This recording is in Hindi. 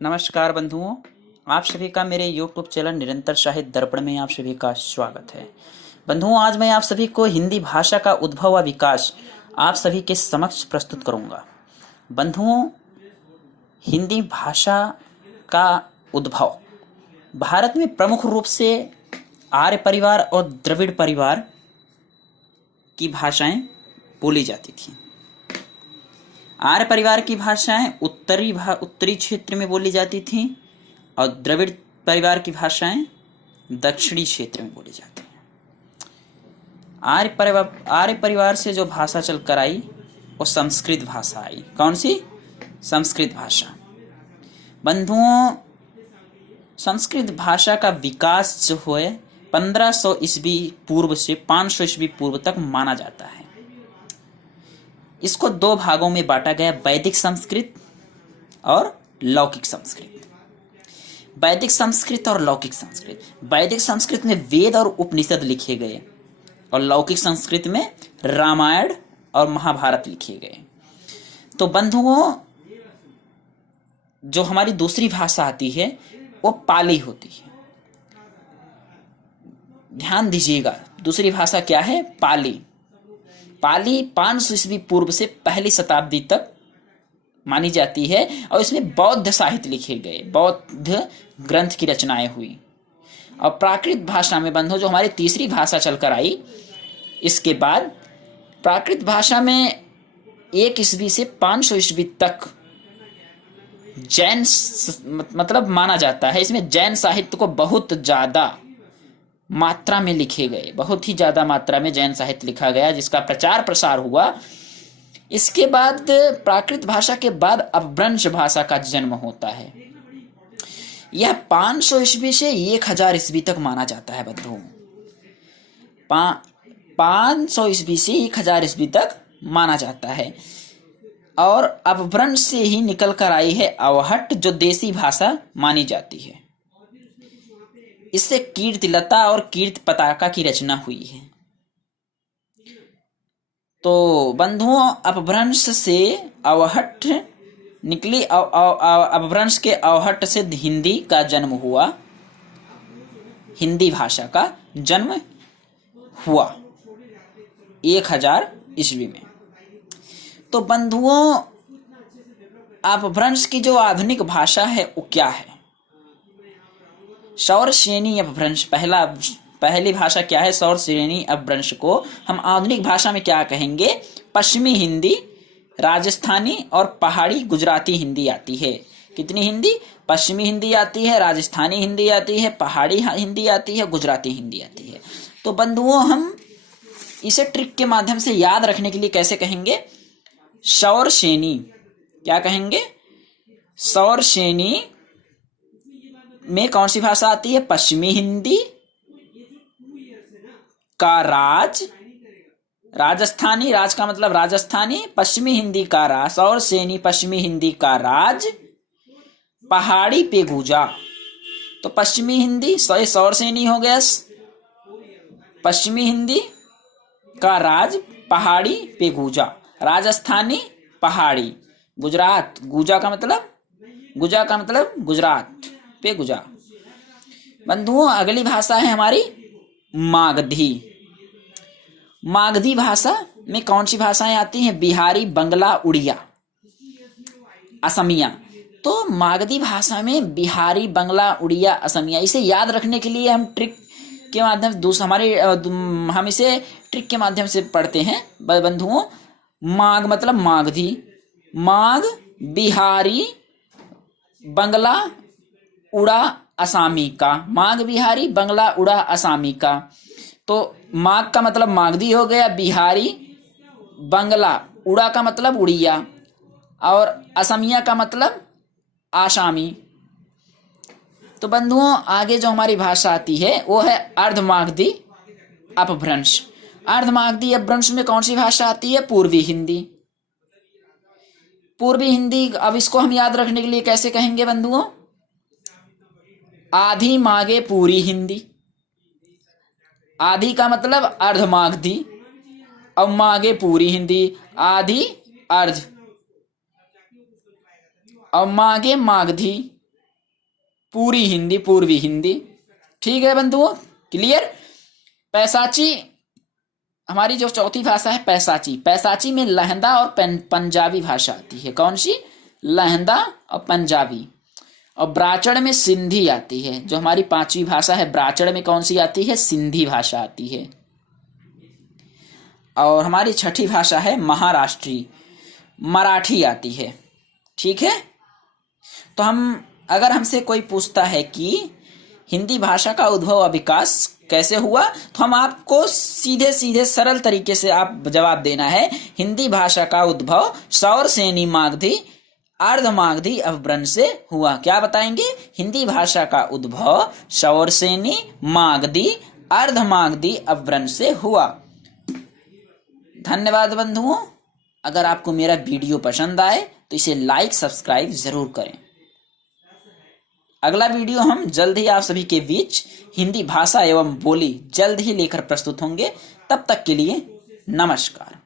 नमस्कार बंधुओं, आप सभी का मेरे YouTube चैनल निरंतर साहित्य दर्पण में आप सभी का स्वागत है। बंधुओं, आज मैं आप सभी को हिंदी भाषा का उद्भव व विकास आप सभी के समक्ष प्रस्तुत करूंगा। बंधुओं, हिंदी भाषा का उद्भव भारत में प्रमुख रूप से आर्य परिवार और द्रविड़ परिवार की भाषाएं बोली जाती थीं। आर्य परिवार की भाषाएं उत्तरी क्षेत्र में बोली जाती थीं और द्रविड़ परिवार की भाषाएं दक्षिणी क्षेत्र में बोली जाती हैं। आर्य परिवार से जो भाषा चलकर आई वो संस्कृत भाषा आई। कौन सी? संस्कृत भाषा। बंधुओं, संस्कृत भाषा का विकास जो हुए 1500 ईस्वी पूर्व से 500 ईस्वी पूर्व तक माना जाता है। इसको दो भागों में बांटा गया, वैदिक संस्कृत और लौकिक संस्कृत। वैदिक संस्कृत और लौकिक संस्कृत। वैदिक संस्कृत में वेद और उपनिषद लिखे गए और लौकिक संस्कृत में रामायण और महाभारत लिखे गए। तो बंधुओं, जो हमारी दूसरी भाषा आती है वो पाली होती है। ध्यान दीजिएगा, दूसरी भाषा क्या है? पाली। पाली 500 ईस्वी पूर्व से पहली शताब्दी तक मानी जाती है और इसमें बौद्ध साहित्य लिखे गए, बौद्ध ग्रंथ की रचनाएं हुई। और प्राकृत भाषा में बंधुओं, जो हमारी तीसरी भाषा चलकर आई, इसके बाद प्राकृत भाषा में 1 ईस्वी से 500 ईस्वी तक जैन मतलब माना जाता है। इसमें जैन साहित्य को बहुत ज्यादा मात्रा में लिखे गए, बहुत ही ज्यादा मात्रा में जैन साहित्य लिखा गया, जिसका प्रचार प्रसार हुआ। इसके बाद प्राकृत भाषा के बाद अपभ्रंश भाषा का जन्म होता है। यह 500 ईस्वी से 1000 ईस्वी तक माना जाता है बंधुओं। 500 ईस्वी से 1000 ईस्वी तक माना जाता है। और अपभ्रंश से ही निकल कर आई है अवहट्ट, जो देसी भाषा मानी जाती है। इससे कीर्तिलता और कीर्ति पताका की रचना हुई है। तो बंधुओं, अपभ्रंश से अवहट्ट निकली, अपभ्रंश के अवहट्ट से हिंदी का जन्म हुआ, हिंदी भाषा का जन्म हुआ 1000 ईस्वी में। तो बंधुओं, अपभ्रंश की जो आधुनिक भाषा है वो क्या है? सौर श्रेणी अपभ्रंश पहली भाषा क्या है? सौर श्रेणी अपभ्रंश को हम आधुनिक भाषा में क्या कहेंगे? पश्चिमी हिंदी, राजस्थानी और पहाड़ी गुजराती हिंदी आती है। कितनी हिंदी? पश्चिमी हिंदी आती है, राजस्थानी हिंदी आती है, पहाड़ी हिंदी आती है, गुजराती हिंदी आती है। तो बंधुओं, हम इसे ट्रिक के माध्यम से याद रखने के लिए कैसे कहेंगे? सौर श्रेणी। क्या कहेंगे? सौर श्रेणी में कौन सी भाषा आती है? पश्चिमी हिंदी का राजस्थानी, राज का मतलब राजस्थानी, पश्चिमी हिंदी का राज, और श्रेणी पश्चिमी हिंदी का राज, पहाड़ी पे गूंजा। तो पश्चिमी हिंदी सौर श्रेणी हो गया, पश्चिमी हिंदी का राज, पहाड़ी पे गूंजा, राजस्थानी, पहाड़ी, गुजरात, गुजा का मतलब गुजरात पे गुजा। बंधुओं, अगली भाषा है हमारी मागधी। मागधी भाषा में कौन सी भाषाएं आती हैं? बिहारी, बंगला, उड़िया, असमिया। तो मागधी भाषा में बिहारी, बंगला, उड़िया, असमिया। इसे याद रखने के लिए हम ट्रिक के माध्यम हम इसे ट्रिक के माध्यम से पढ़ते हैं बंधुओं। माग मतलब मागधी, माग बिहारी, बंगला, उड़ा, असामी का। माग बिहारी, बंगला, उड़ा, असामी का। तो माग का मतलब मागधी हो गया, बिहारी, बंगला, उड़ा का मतलब उड़िया, और असमिया का मतलब आसामी। तो बंधुओं, आगे जो हमारी भाषा आती है वो है अर्धमागधी अपभ्रंश। अर्धमागधी अपभ्रंश में कौन सी भाषा आती है? पूर्वी हिंदी। पूर्वी हिंदी, अब इसको हम याद रखने के लिए कैसे कहेंगे बंधुओं? आधी मागे पूरी हिंदी। आधी का मतलब अर्धमागधी और मागे पूरी हिंदी। आधी अर्ध और मागे मागधी पूरी हिंदी, पूर्वी हिंदी। ठीक है बंधुओं, क्लियर। पैसाची हमारी जो चौथी भाषा है पैसाची। पैसाची में लहंदा और पंजाबी भाषा आती है। कौन सी? लहंदा और पंजाबी। और ब्राचड़ में सिंधी आती है। जो हमारी पांचवी भाषा है ब्राचड़ में कौन सी आती है? सिंधी भाषा आती है। और हमारी छठी भाषा है महाराष्ट्री, मराठी आती है। ठीक है। तो अगर हमसे कोई पूछता है कि हिंदी भाषा का उद्भव और विकास कैसे हुआ, तो हम आपको सीधे सीधे सरल तरीके से आप जवाब देना है। हिंदी भाषा का उद्भव सौरसेनी मागधी अर्धमागधी अपभ्रंश से हुआ। क्या बताएंगे? हिंदी भाषा का उद्भव सौरसेनी मागधी अर्धमागधी अपभ्रंश से हुआ। धन्यवाद बंधुओं। अगर आपको मेरा वीडियो पसंद आए तो इसे लाइक सब्सक्राइब जरूर करें। अगला वीडियो हम जल्द ही आप सभी के बीच हिंदी भाषा एवं बोली जल्द ही लेकर प्रस्तुत होंगे। तब तक के लिए नमस्कार।